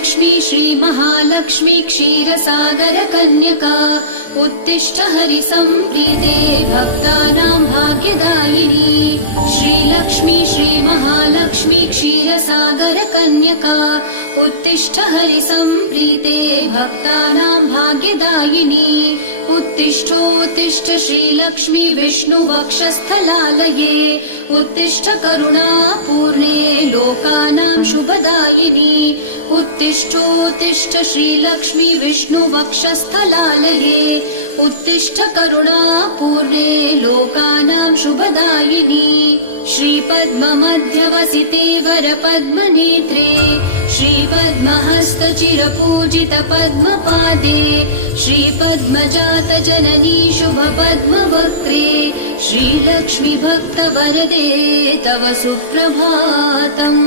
श्रीलक्ष्मी श्रीमहालक्ष्मी क्षीरसागरकन्यका उत्तिष्ठ हरिसम्प्रीते भक्तानां भाग्यदायिनी। श्रीलक्ष्मी श्रीमहालक्ष्मी क्षीरसागरकन्यका उत्तिष्ठ हरिसम्प्रीते भक्तानां भाग्यदायिनी। उत्तिष्ठोत्तिष्ठ श्रीलक्ष्मी विष्णुवक्षस्थलालये उत्तिष्ठ करुणापूर्णे लोकानां शुभदायिनी। उत्तिष्ठोत्तिष्ठ श्रीलक्ष्मी विष्णुवक्षस्थलालये उत्तिष्ठ करुणापूर्णे लोकानां शुभदायिनी। श्रीपद्ममध्यवसिते वरपद्मनेत्रे श्रीपद्महस्तचिरपूजित पद्मपादे श्रीपद्मजातजननी शुभपद्मवक्त्रे श्रीलक्ष्मी भक्तवरदे तव सुप्रभातम्।